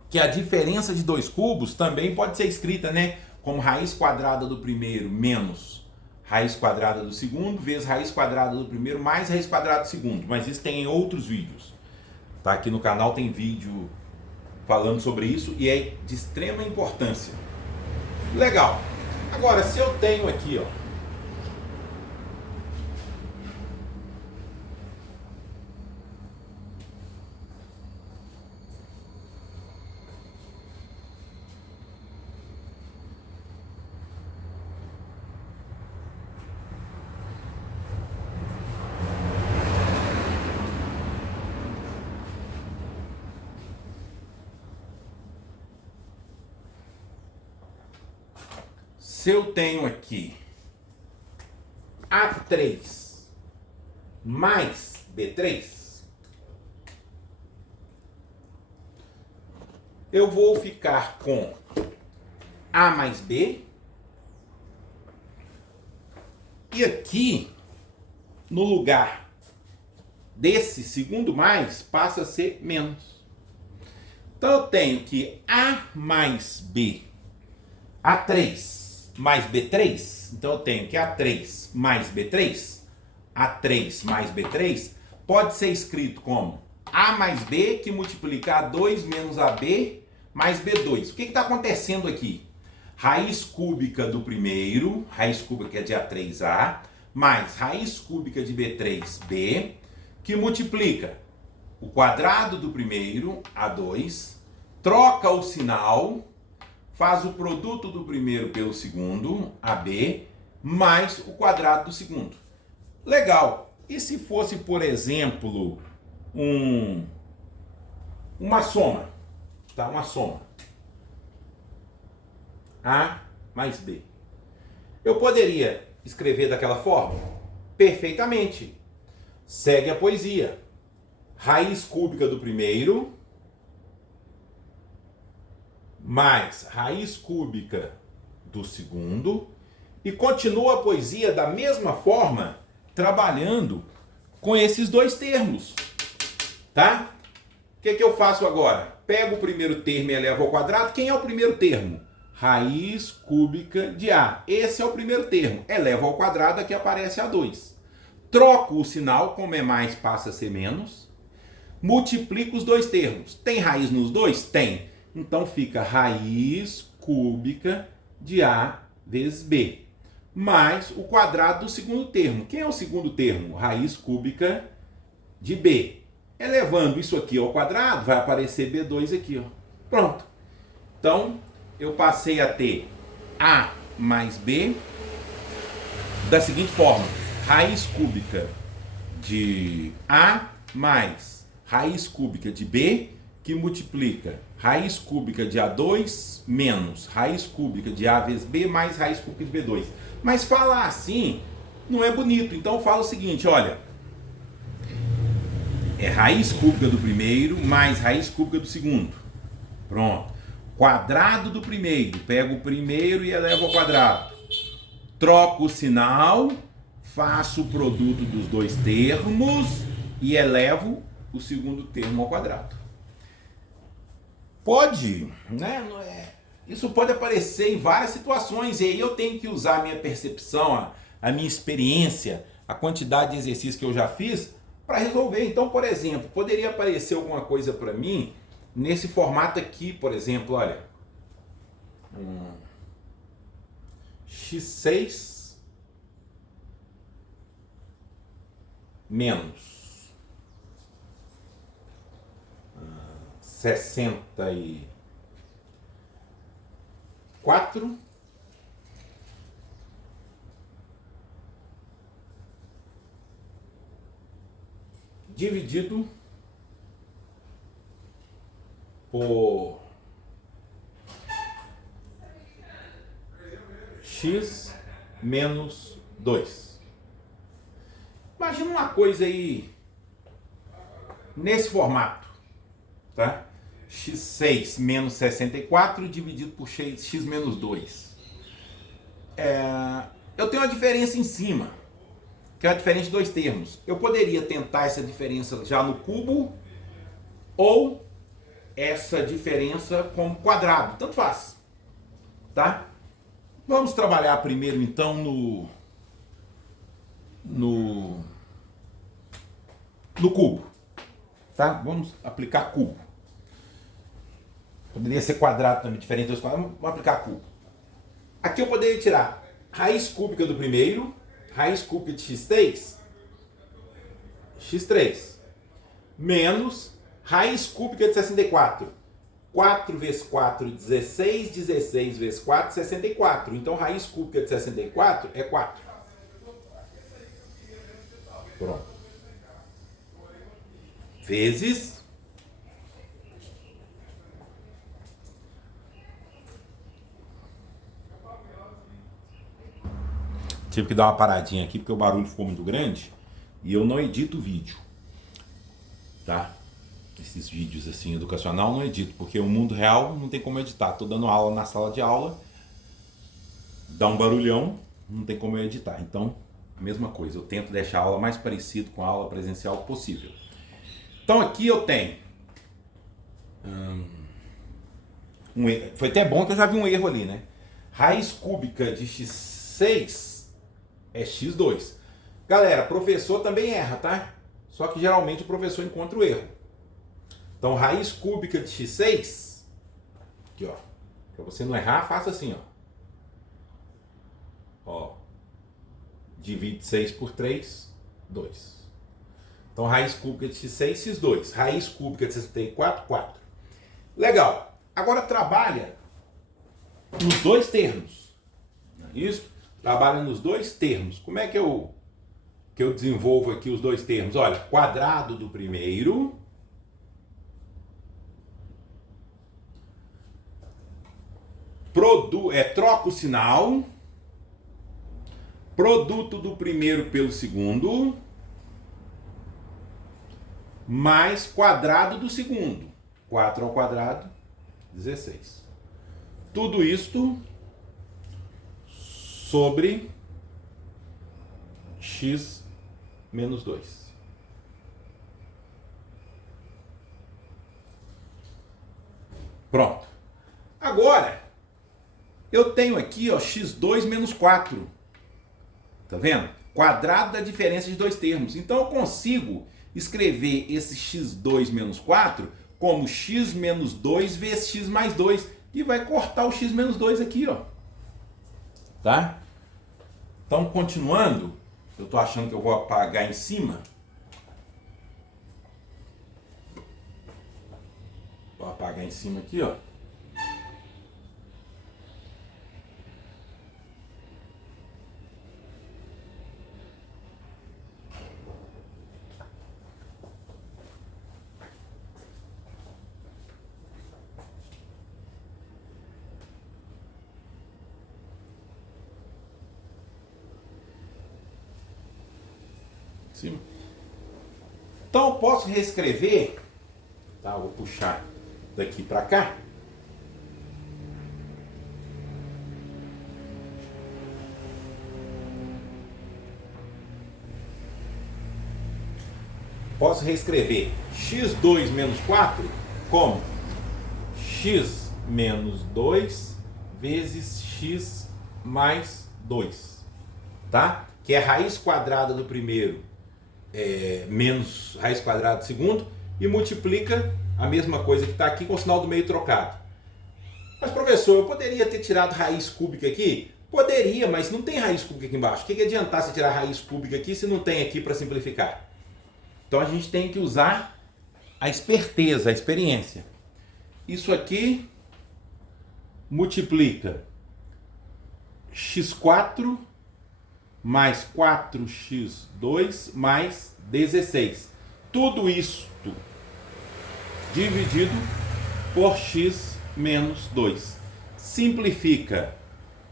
que a diferença de 2 cubos também pode ser escrita, né, como raiz quadrada do primeiro menos raiz quadrada do segundo, vezes raiz quadrada do primeiro, mais raiz quadrada do segundo. Mas isso tem em outros vídeos. Tá? Aqui no canal tem vídeo falando sobre isso e é de extrema importância. Legal. Agora, se eu tenho aqui, ó, se eu tenho aqui A3 mais B3, eu vou ficar com A mais B. E aqui, no lugar desse segundo mais, passa a ser menos. Então eu tenho que A mais B, A3 mais B3, então eu tenho que A3 mais B3, A3 mais B3, pode ser escrito como A mais B que multiplica A2 menos AB mais B2. O que está acontecendo aqui? Raiz cúbica do primeiro, raiz cúbica de A3A, mais raiz cúbica de B3B, que multiplica o quadrado do primeiro, A2, troca o sinal, faz o produto do primeiro pelo segundo, AB, mais o quadrado do segundo. Legal. E se fosse, por exemplo, uma soma? Tá? Uma soma. A mais B. Eu poderia escrever daquela forma? Perfeitamente. Segue a poesia. Raiz cúbica do primeiro mais raiz cúbica do segundo, e continua a poesia da mesma forma, trabalhando com esses dois termos, tá? O que eu faço agora? Pego o primeiro termo e elevo ao quadrado. Quem é o primeiro termo? Raiz cúbica de A. Esse é o primeiro termo. Elevo ao quadrado, aqui aparece A2. Troco o sinal, como é mais, passa a ser menos. Multiplico os dois termos. Tem raiz nos dois? Tem. Então fica raiz cúbica de A vezes B, mais o quadrado do segundo termo. Quem é o segundo termo? Raiz cúbica de B. Elevando isso aqui ao quadrado, vai aparecer B2 aqui, ó. Pronto. Então, eu passei a ter A mais B da seguinte forma. Raiz cúbica de A mais raiz cúbica de B, que multiplica raiz cúbica de A2 menos raiz cúbica de A vezes B mais raiz cúbica de B2. Mas falar assim não é bonito. Então eu falo o seguinte, olha. É raiz cúbica do primeiro mais raiz cúbica do segundo. Pronto. Quadrado do primeiro. Pego o primeiro e elevo ao quadrado. Troco o sinal, faço o produto dos dois termos e elevo o segundo termo ao quadrado. Pode, né? Isso pode aparecer em várias situações, e aí eu tenho que usar a minha percepção, a minha experiência, a quantidade de exercícios que eu já fiz para resolver. Então, por exemplo, poderia aparecer alguma coisa para mim nesse formato aqui, por exemplo, olha. X6 menos 64 dividido por x menos 2. Imagina uma coisa aí nesse formato, tá? X6 menos 64 dividido por x menos 2. Eu tenho uma diferença em cima, que é a diferença de dois termos. Eu poderia tentar essa diferença já no cubo ou essa diferença como quadrado, tanto faz, tá? Vamos trabalhar primeiro então no cubo, tá? Vamos aplicar cubo. Poderia ser quadrado também, diferente dos quadrados. Vamos aplicar cubo. Aqui eu poderia tirar raiz cúbica do primeiro, raiz cúbica de x3, x3, menos raiz cúbica de 64. 4 vezes 4, 16, 16 vezes 4, 64. Então, raiz cúbica de 64 é 4. Pronto. Vezes tive que dar uma paradinha aqui porque o barulho ficou muito grande e eu não edito o vídeo, tá? Esses vídeos assim educacional não edito, porque o mundo real não tem como editar. Tô dando aula na sala de aula, dá um barulhão, não tem como eu editar. Então, a mesma coisa, eu tento deixar a aula mais parecido com a aula presencial possível. Então aqui eu tenho um erro. Foi até bom que eu já vi um erro ali, né? Raiz cúbica de x6 é x2. Galera, professor também erra, tá? Só que geralmente o professor encontra o erro. Então, raiz cúbica de x6 Aqui, ó. Para você não errar, faça assim, ó. Divide 6 por 3, 2. Então, raiz cúbica de x6, x2. Raiz cúbica de 64, 4. Legal. Agora trabalha nos dois termos. Isso? Trabalha nos dois termos. Como é que eu desenvolvo aqui os dois termos? Olha, quadrado do primeiro troca o sinal, produto do primeiro pelo segundo, mais quadrado do segundo. 4 ao quadrado, 16. Tudo isto sobre x menos 2. Pronto. Agora, eu tenho aqui, ó, x2 menos 4. Tá vendo? Quadrado da diferença de dois termos. Então eu consigo escrever esse x2 menos 4 como x menos 2 vezes x mais 2. E vai cortar o x menos 2 aqui, ó. Tá? Então, continuando, eu tô achando que eu vou apagar em cima. Vou apagar em cima aqui, ó. Sim. Então eu posso reescrever, tá? Eu vou puxar daqui para cá. Posso reescrever x2 menos 4 como x menos 2 vezes x mais 2, tá? Que é raiz quadrada do primeiro menos raiz quadrada do segundo e multiplica a mesma coisa que está aqui com o sinal do meio trocado. Mas, professor, eu poderia ter tirado raiz cúbica aqui? Poderia, mas não tem raiz cúbica aqui embaixo. O que adiantar se tirar raiz cúbica aqui se não tem aqui para simplificar? Então a gente tem que usar a esperteza, a experiência. Isso aqui multiplica x4 mais 4x2 mais 16. Tudo isso dividido por x menos 2. Simplifica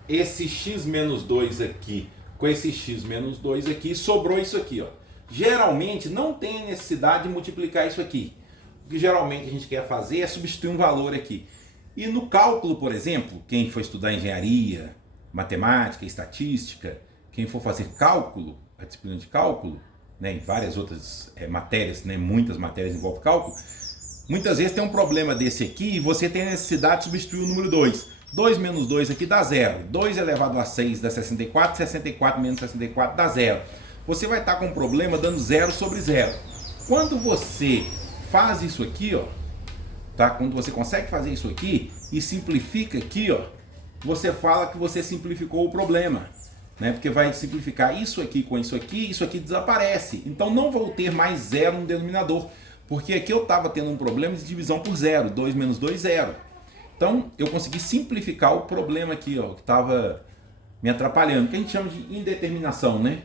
esse x menos 2 aqui com esse x menos 2 aqui, sobrou isso aqui, ó. Geralmente não tem necessidade de multiplicar isso aqui. O que geralmente a gente quer fazer é substituir um valor aqui. E no cálculo, por exemplo, quem for estudar engenharia, matemática, estatística, quem for fazer cálculo, a disciplina de cálculo, né, em várias outras matérias, né, muitas matérias envolvem cálculo, muitas vezes tem um problema desse aqui e você tem a necessidade de substituir o número 2. 2 menos 2 aqui dá 0. 2 elevado a 6 dá 64. 64 menos 64 dá 0. Você vai estar com um problema dando 0 sobre 0. Quando você faz isso aqui, ó, tá? Quando você consegue fazer isso aqui e simplifica aqui, ó, você fala que você simplificou o problema, né? Porque vai simplificar isso aqui com isso aqui desaparece. Então não vou ter mais 0 no denominador, porque aqui eu estava tendo um problema de divisão por 0. 2 menos 2, 0. Então eu consegui simplificar o problema aqui, ó, que estava me atrapalhando, que a gente chama de indeterminação, né?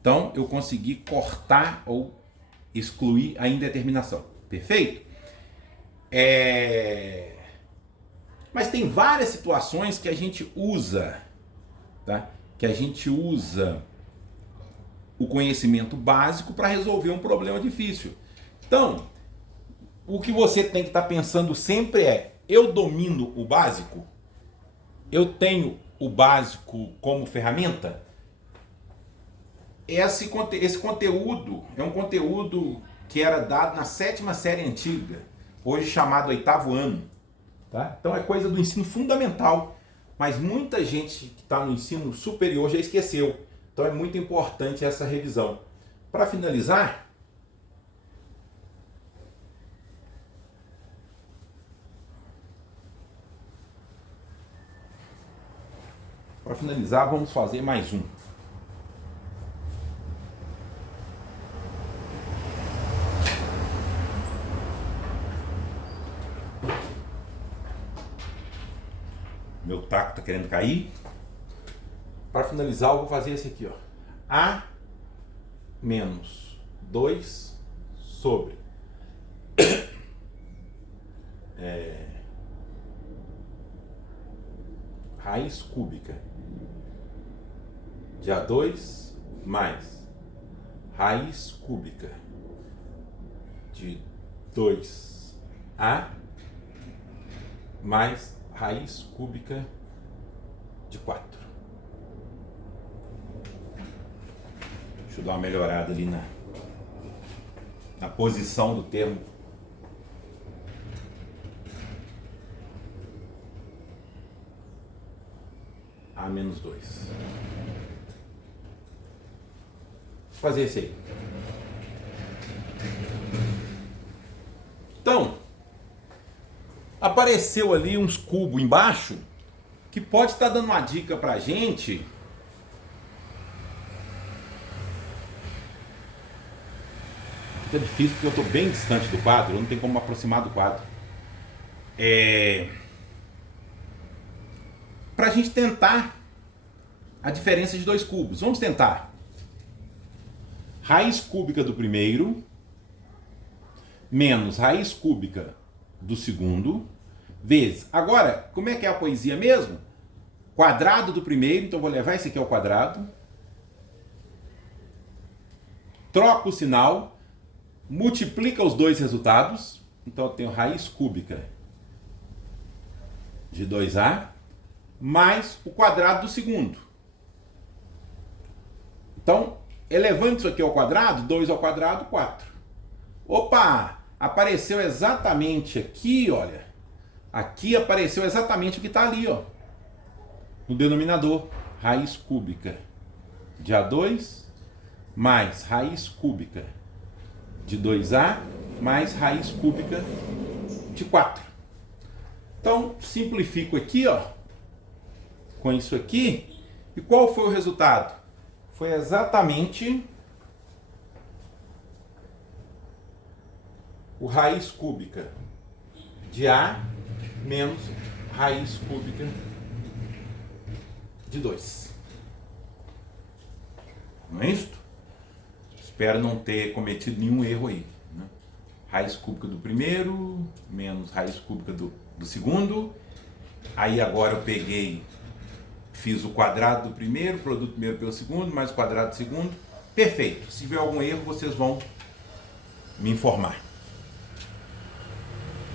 Então eu consegui cortar ou excluir a indeterminação. Perfeito? Mas tem várias situações que a gente usa, tá? Que a gente usa o conhecimento básico para resolver um problema difícil. Então, o que você tem que estar pensando sempre é: eu domino o básico? Eu tenho o básico como ferramenta? Esse conteúdo é um conteúdo que era dado na 7ª série antiga, hoje chamado 8º ano. Tá? Então é coisa do ensino fundamental, mas muita gente que está no ensino superior já esqueceu. Então é muito importante essa revisão. Para finalizar, Para finalizar, vamos fazer mais um. Meu taco está querendo cair. Para finalizar, eu vou fazer esse aqui, ó. A menos 2 sobre raiz cúbica de A2 mais raiz cúbica de 2A mais raiz cúbica de 4. Deixa eu dar uma melhorada ali na posição do termo. A menos 2. Vou fazer esse aí. Então, apareceu ali uns cubos embaixo que pode estar dando uma dica pra gente. Fica difícil porque eu estou bem distante do quadro, eu não tenho como me aproximar do quadro. Para a gente tentar a diferença de dois cubos. Vamos tentar. Raiz cúbica do primeiro menos raiz cúbica do segundo vezes. Agora, como é que é a poesia mesmo? Quadrado do primeiro, então eu vou levar esse aqui ao quadrado. Troca o sinal, multiplica os dois resultados. Então eu tenho raiz cúbica de 2A mais o quadrado do segundo. Então, elevando isso aqui ao quadrado, 2 ao quadrado, 4. Opa! Apareceu exatamente aqui, olha. Aqui apareceu exatamente o que está ali, ó. No denominador, raiz cúbica de A2 mais raiz cúbica de 2A mais raiz cúbica de 4. Então, simplifico aqui, ó, com isso aqui. E qual foi o resultado? Foi exatamente o raiz cúbica de A menos raiz cúbica de 2. Não é isso? Espero não ter cometido nenhum erro aí, né? Raiz cúbica do primeiro menos raiz cúbica do segundo. Aí agora eu peguei, fiz o quadrado do primeiro, produto primeiro pelo segundo, mais o quadrado do segundo. Perfeito. Se tiver algum erro, vocês vão me informar.